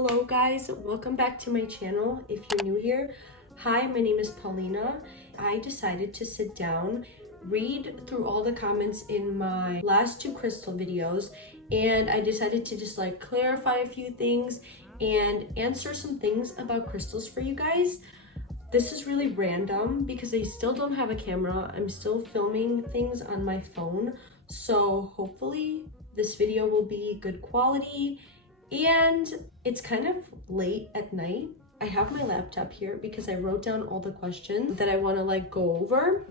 Hello guys, welcome back to my channel. If you're new here, hi, my name is Paulina. I decided to sit down, read through all the comments in my last two crystal videos, and I decided to just like clarify a few things and answer some things about crystals for you guys. This is really random because I still don't have a camera. I'm still filming things on my phone, so hopefully this video will be good quality. And it's kind of late at night. I have my laptop here because I wrote down all the questions that I want to like go over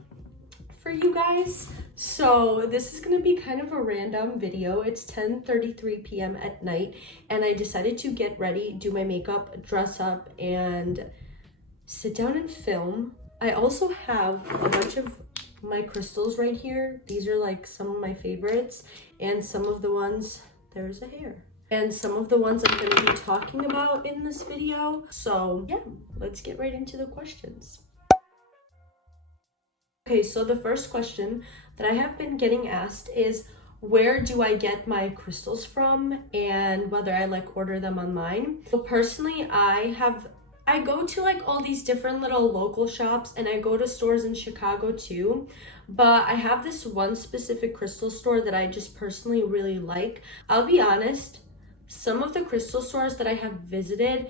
for you guys. So this is going to be kind of a random video. It's 10:33 p.m. at night and I decided to get ready, do my makeup, dress up, and sit down and film. I also have a bunch of my crystals right here. These are like some of my favorites, and some of the ones, there's a hair. And some of the ones I'm going to be talking about in this video. So yeah, let's get right into the questions. Okay, so the first question that I have been getting asked is, where do I get my crystals from and whether I like order them online. So personally, I go to like all these different little local shops, and I go to stores in Chicago too, but I have this one specific crystal store that I just personally really like. I'll be honest, some of the crystal stores that I have visited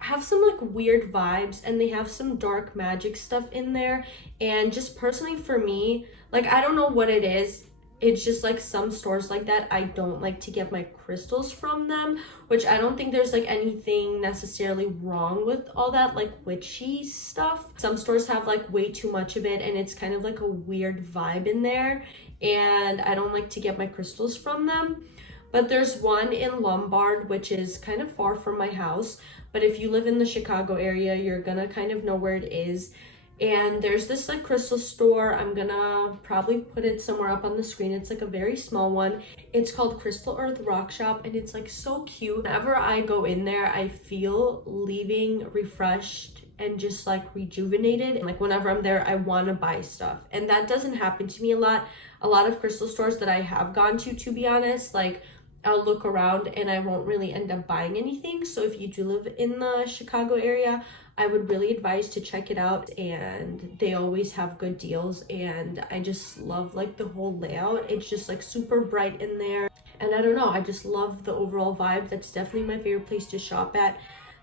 have some like weird vibes, and they have some dark magic stuff in there, and just personally for me, like I don't know what it is. It's just like some stores like that, I don't like to get my crystals from them, which I don't think there's like anything necessarily wrong with all that like witchy stuff. Some stores have like way too much of it, and it's kind of like a weird vibe in there, and I don't like to get my crystals from them. But there's one in Lombard, which is kind of far from my house, but if you live in the Chicago area, you're gonna kind of know where it is. And there's this like crystal store. I'm gonna probably put it somewhere up on the screen. It's like a very small one. It's called Crystal Earth Rock Shop, and it's like so cute. Whenever I go in there, I feel leaving refreshed and just like rejuvenated. And like whenever I'm there, I want to buy stuff, and that doesn't happen to me a lot. A lot of crystal stores that I have gone to be honest, like I'll look around and I won't really end up buying anything. So if you do live in the Chicago area, I would really advise to check it out, and they always have good deals, and I just love like the whole layout. It's just like super bright in there, and I don't know, I just love the overall vibe. That's definitely my favorite place to shop at.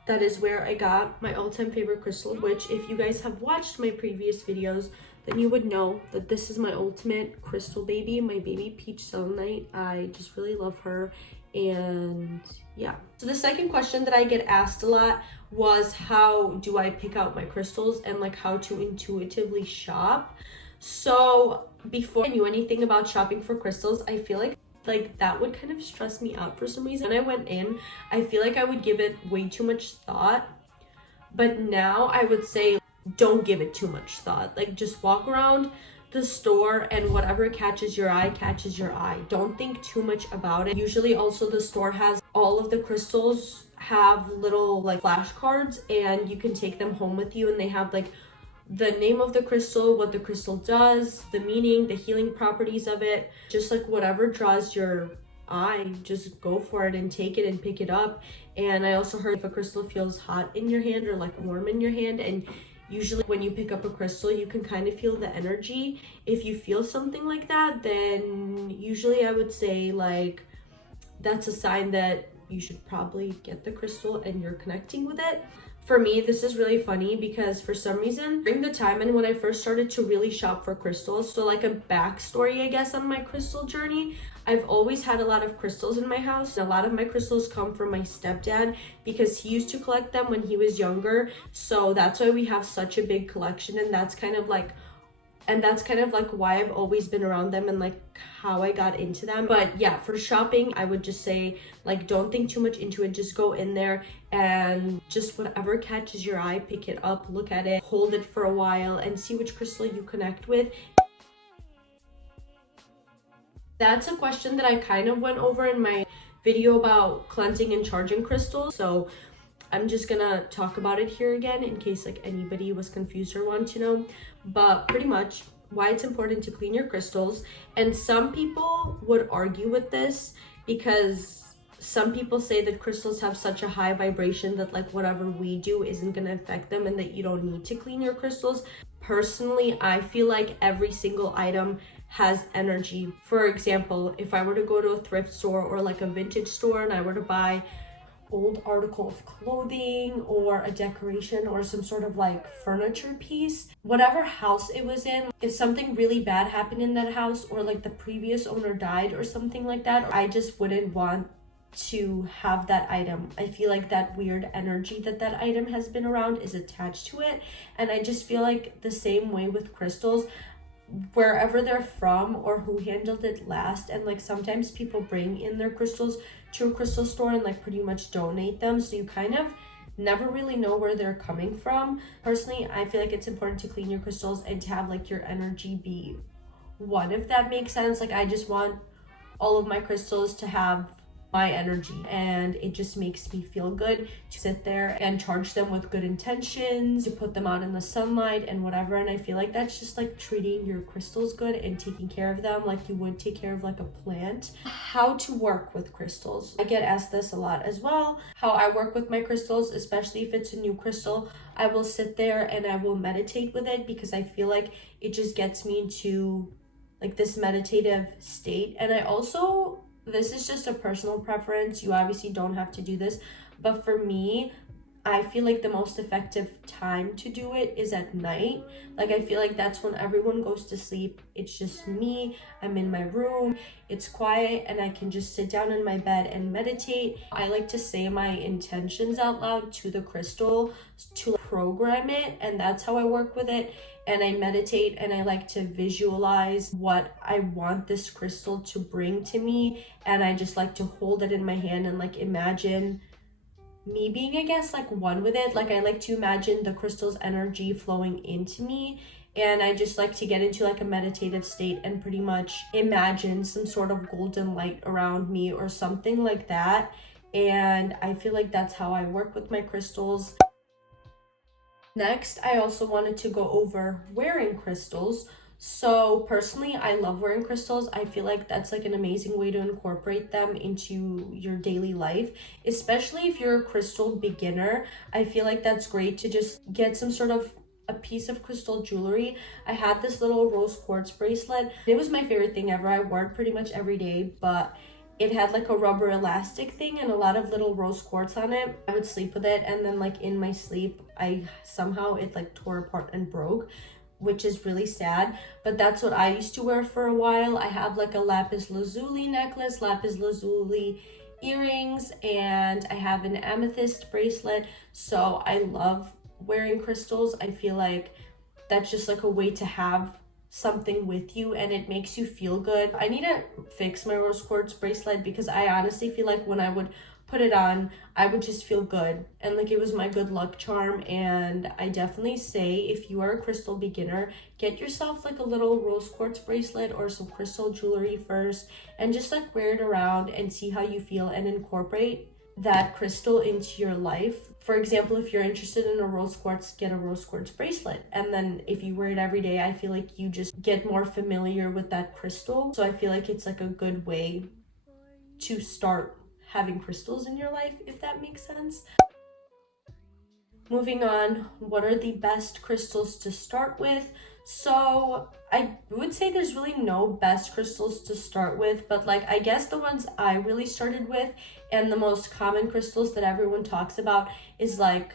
That is where I got my all-time favorite crystal, which if you guys have watched my previous videos, then you would know that this is my ultimate crystal baby, my baby peach selenite. I just really love her. And yeah, so the second question that I get asked a lot was, how do I pick out my crystals and like how to intuitively shop. So before I knew anything about shopping for crystals, I feel like that would kind of stress me out for some reason. When I went in, I feel like I would give it way too much thought, but now I would say don't give it too much thought. Like just walk around the store, and whatever catches your eye catches your eye. Don't think too much about it. Usually also the store has all of the crystals have little like flashcards, and you can take them home with you, and they have like the name of the crystal, what the crystal does, the meaning, the healing properties of it. Just like whatever draws your eye, just go for it and take it and pick it up. And I also heard if a crystal feels hot in your hand or like warm in your hand, and usually when you pick up a crystal, you can kind of feel the energy. If you feel something like that, then usually I would say like that's a sign that you should probably get the crystal and you're connecting with it. For me, this is really funny because for some reason, during the time and when I first started to really shop for crystals, so like a backstory, I guess, on my crystal journey, I've always had a lot of crystals in my house. A lot of my crystals come from my stepdad because he used to collect them when he was younger. So that's why we have such a big collection, and that's kind of like why I've always been around them and like how I got into them. But yeah, for shopping, I would just say like don't think too much into it. Just go in there and just whatever catches your eye, pick it up, look at it, hold it for a while, and see which crystal you connect with. That's a question that I kind of went over in my video about cleansing and charging crystals, so I'm just gonna talk about it here again in case like anybody was confused or wanted to know. But pretty much why it's important to clean your crystals, and some people would argue with this because some people say that crystals have such a high vibration that like whatever we do isn't going to affect them and that you don't need to clean your crystals. Personally, I feel like every single item has energy. For example, if I were to go to a thrift store or like a vintage store and I were to buy old article of clothing or a decoration or some sort of like furniture piece, whatever house it was in, if something really bad happened in that house or like the previous owner died or something like that, I just wouldn't want to have that item. I feel like that weird energy that item has been around is attached to it, and I just feel like the same way with crystals, wherever they're from or who handled it last. And like sometimes people bring in their crystals to a crystal store and like pretty much donate them, so you kind of never really know where they're coming from. Personally, I feel like it's important to clean your crystals and to have like your energy be one, if that makes sense. Like I just want all of my crystals to have my energy, and it just makes me feel good to sit there and charge them with good intentions, to put them out in the sunlight and whatever. And I feel like that's just like treating your crystals good and taking care of them like you would take care of like a plant. How to work with crystals, I get asked this a lot as well. How I work with my crystals, especially if it's a new crystal, I will sit there and I will meditate with it, because I feel like it just gets me into like this meditative state. And I also, this is just a personal preference, you obviously don't have to do this, but for me, I feel like the most effective time to do it is at night. Like I feel like that's when everyone goes to sleep. It's just me, I'm in my room, it's quiet, and I can just sit down in my bed and meditate. I like to say my intentions out loud to the crystal to program it, and that's how I work with it. And I meditate and I like to visualize what I want this crystal to bring to me, and I just like to hold it in my hand and like imagine me being, I guess, like one with it. Like I like to imagine the crystal's energy flowing into me, and I just like to get into like a meditative state and pretty much imagine some sort of golden light around me or something like that. And I feel like that's how I work with my crystals. Next, I also wanted to go over wearing crystals. So personally, I love wearing crystals. I feel like that's like an amazing way to incorporate them into your daily life, especially if you're a crystal beginner. I feel like that's great to just get some sort of a piece of crystal jewelry. I had this little rose quartz bracelet. It was my favorite thing ever. I wore it pretty much every day, but it had like a rubber elastic thing and a lot of little rose quartz on it. I would sleep with it, and then like in my sleep, it like tore apart and broke, which is really sad, but that's what I used to wear for a while. I have like a lapis lazuli necklace, lapis lazuli earrings, and I have an amethyst bracelet. So I love wearing crystals. I feel like that's just like a way to have something with you, and it makes you feel good. I need to fix my rose quartz bracelet, because I honestly feel like when I would put it on, I would just feel good, and like it was my good luck charm. And I definitely say, if you are a crystal beginner, get yourself like a little rose quartz bracelet or some crystal jewelry first, and just like wear it around and see how you feel and incorporate that crystal into your life. For example, if you're interested in a rose quartz, get a rose quartz bracelet, and then if you wear it every day, I feel like you just get more familiar with that crystal. So I feel like it's like a good way to start having crystals in your life, if that makes sense. Moving on, what are the best crystals to start with? So I would say there's really no best crystals to start with, but like I guess the ones I really started with and the most common crystals that everyone talks about is like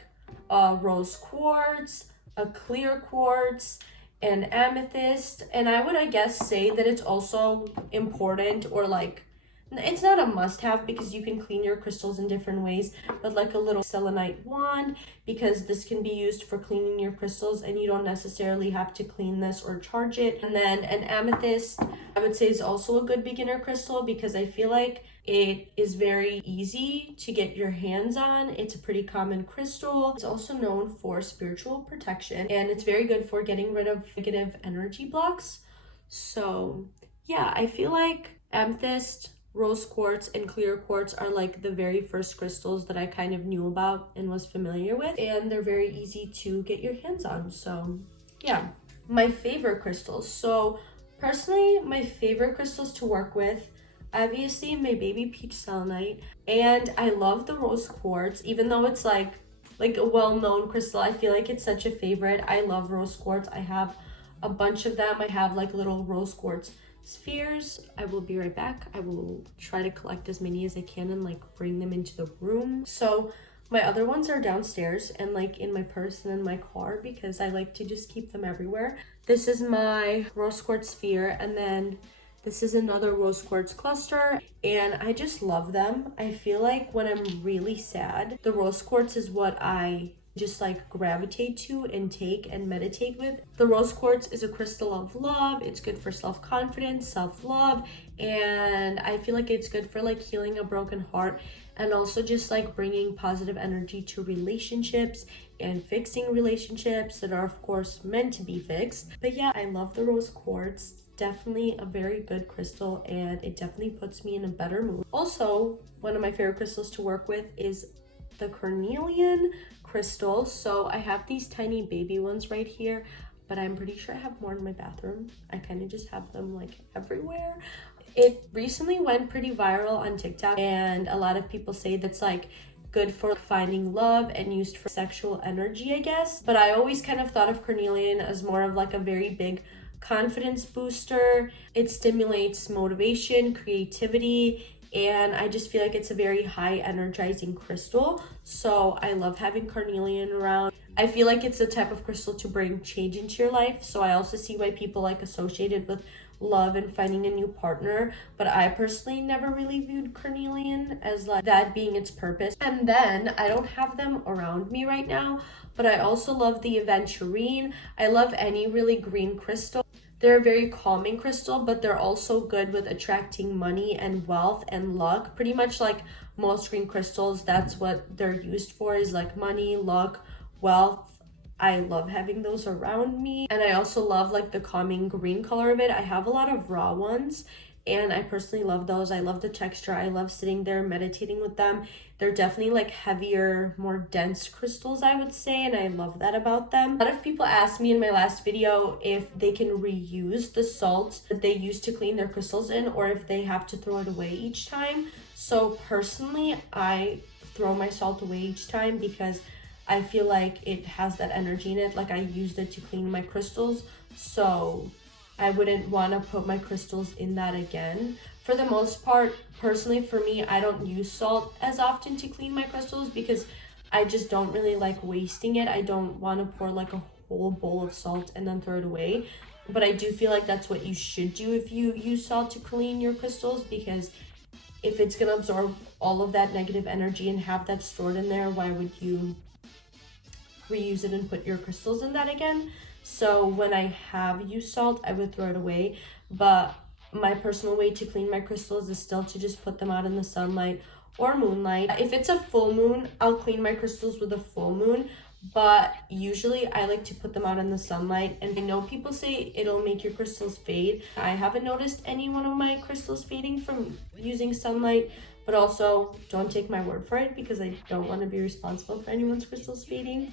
a rose quartz, a clear quartz, an amethyst. And I would, I guess, say that it's also important, or like it's not a must-have because you can clean your crystals in different ways, but like a little selenite wand, because this can be used for cleaning your crystals and you don't necessarily have to clean this or charge it. And then an amethyst, I would say, is also a good beginner crystal, because I feel like it is very easy to get your hands on. It's a pretty common crystal. It's also known for spiritual protection, and it's very good for getting rid of negative energy blocks. So yeah, I feel like amethyst, rose quartz, and clear quartz are like the very first crystals that I kind of knew about and was familiar with, and they're very easy to get your hands on. So yeah, my favorite crystals. So personally, my favorite crystals to work with obviously my baby peach selenite, and I love the rose quartz, even though it's like a well-known crystal. I feel like it's such a favorite. I love rose quartz. I have a bunch of them. I have like little rose quartz spheres. I will be right back. I will try to collect as many as I can and like bring them into the room. So my other ones are downstairs and like in my purse and in my car because I like to just keep them everywhere. This is my rose quartz sphere, and then this is another rose quartz cluster, and I just love them. I feel like when I'm really sad, the rose quartz is what I just like gravitate to and take and meditate with. The rose quartz is a crystal of love. It's good for self-confidence, self-love, and I feel like it's good for like healing a broken heart and also just like bringing positive energy to relationships and fixing relationships that are of course meant to be fixed. But yeah, I love the rose quartz. Definitely a very good crystal, and it definitely puts me in a better mood. Also, one of my favorite crystals to work with is the carnelian crystal. So I have these tiny baby ones right here, but I'm pretty sure I have more in my bathroom. I kind of just have them like everywhere. It recently went pretty viral on TikTok, and a lot of people say that's like good for finding love and used for sexual energy, I guess. But I always kind of thought of carnelian as more of like a very big confidence booster. It stimulates motivation, creativity, and I just feel like it's a very high energizing crystal. So I love having carnelian around. I feel like it's the type of crystal to bring change into your life. So I also see why people like associate it with love and finding a new partner, but I personally never really viewed carnelian as like that being its purpose. And then I don't have them around me right now, but I also love the aventurine. I love any really green crystal. They're a very calming crystal, but they're also good with attracting money and wealth and luck. Pretty much like most green crystals, that's what they're used for, is like money, luck, wealth. I love having those around me. And I also love like the calming green color of it. I have a lot of raw ones, and I personally love those. I love the texture. I love sitting there meditating with them. They're definitely like heavier, more dense crystals, I would say, and I love that about them. A lot of people asked me in my last video if they can reuse the salt that they use to clean their crystals in, or if they have to throw it away each time. So personally, I throw my salt away each time because I feel like it has that energy in it. Like I used it to clean my crystals, so I wouldn't want to put my crystals in that again. For the most part, personally for me, I don't use salt as often to clean my crystals because I just don't really like wasting it. I don't want to pour like a whole bowl of salt and then throw it away. But I do feel like that's what you should do if you use salt to clean your crystals, because if it's going to absorb all of that negative energy and have that stored in there, why would you reuse it and put your crystals in that again? So when I have used salt, I would throw it away. But my personal way to clean my crystals is still to just put them out in the sunlight or moonlight. If it's a full moon, I'll clean my crystals with a full moon, but usually I like to put them out in the sunlight. And I know people say it'll make your crystals fade. I haven't noticed any one of my crystals fading from using sunlight, but also don't take my word for it because I don't want to be responsible for anyone's crystals fading.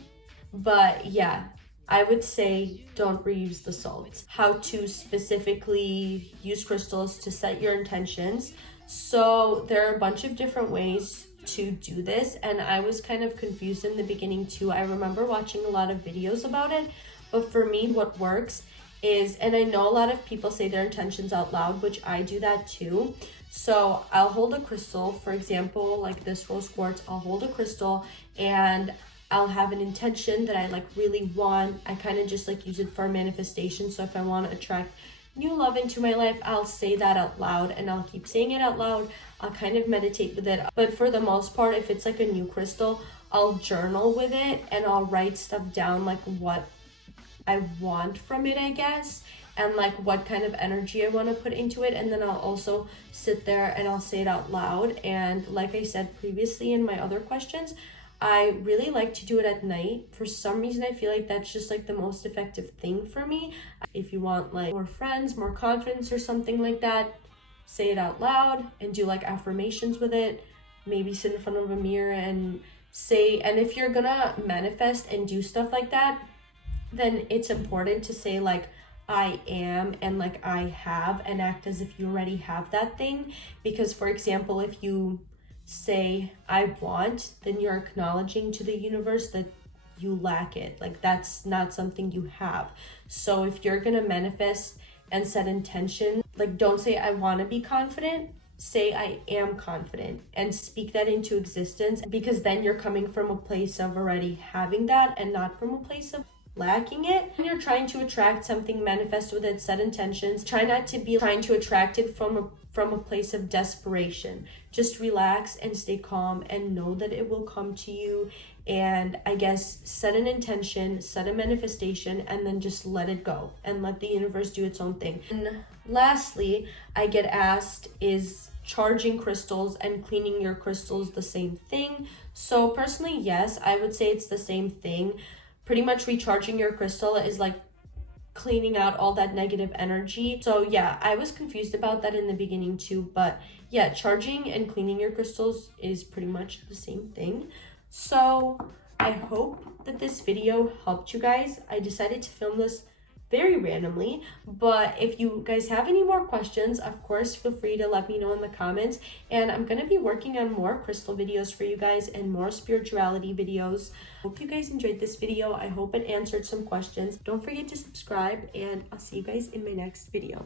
But yeah, I would say don't reuse the salt. How to specifically use crystals to set your intentions. So there are a bunch of different ways to do this, and I was kind of confused in the beginning too. I remember watching a lot of videos about it, but for me what works is, and I know a lot of people say their intentions out loud, which I do that too. So I'll hold a crystal, for example, like this rose quartz, I'll hold a crystal and I'll have an intention that I like really want. I kind of just like use it for manifestation. So if I want to attract new love into my life, I'll say that out loud and I'll keep saying it out loud. I'll kind of meditate with it. But for the most part, if it's like a new crystal, I'll journal with it and I'll write stuff down, like what I want from it, I guess, and like what kind of energy I want to put into it. And then I'll also sit there and I'll say it out loud. And like I said previously in my other questions, I really like to do it at night. For some reason, I feel like that's just like the most effective thing for me. If you want like more friends, more confidence or something like that, say it out loud and do like affirmations with it. Maybe sit in front of a mirror and say, and if you're gonna manifest and do stuff like that, then it's important to say like, I am and like I have, and act as if you already have that thing. Because for example, if you say I want, then you're acknowledging to the universe that you lack it. Like that's not something you have. So if you're gonna manifest and set intention, like don't say I want to be confident, say I am confident, and speak that into existence, because then you're coming from a place of already having that and not from a place of lacking it. When you're trying to attract something, manifest with it, set intentions, try not to be trying to attract it from a place of desperation. Just relax and stay calm and know that it will come to you. And I guess set an intention, set a manifestation, and then just let it go and let the universe do its own thing. And lastly, I get asked, is charging crystals and cleaning your crystals the same thing? So personally, yes, I would say it's the same thing. Pretty much recharging your crystal is like cleaning out all that negative energy. So yeah, I was confused about that in the beginning too, but yeah, charging and cleaning your crystals is pretty much the same thing. So I hope that this video helped you guys. I decided to film this very randomly, but if you guys have any more questions, of course, feel free to let me know in the comments. And I'm gonna be working on more crystal videos for you guys and more spirituality videos. Hope you guys enjoyed this video. I hope it answered some questions. Don't forget to subscribe, and I'll see you guys in my next video.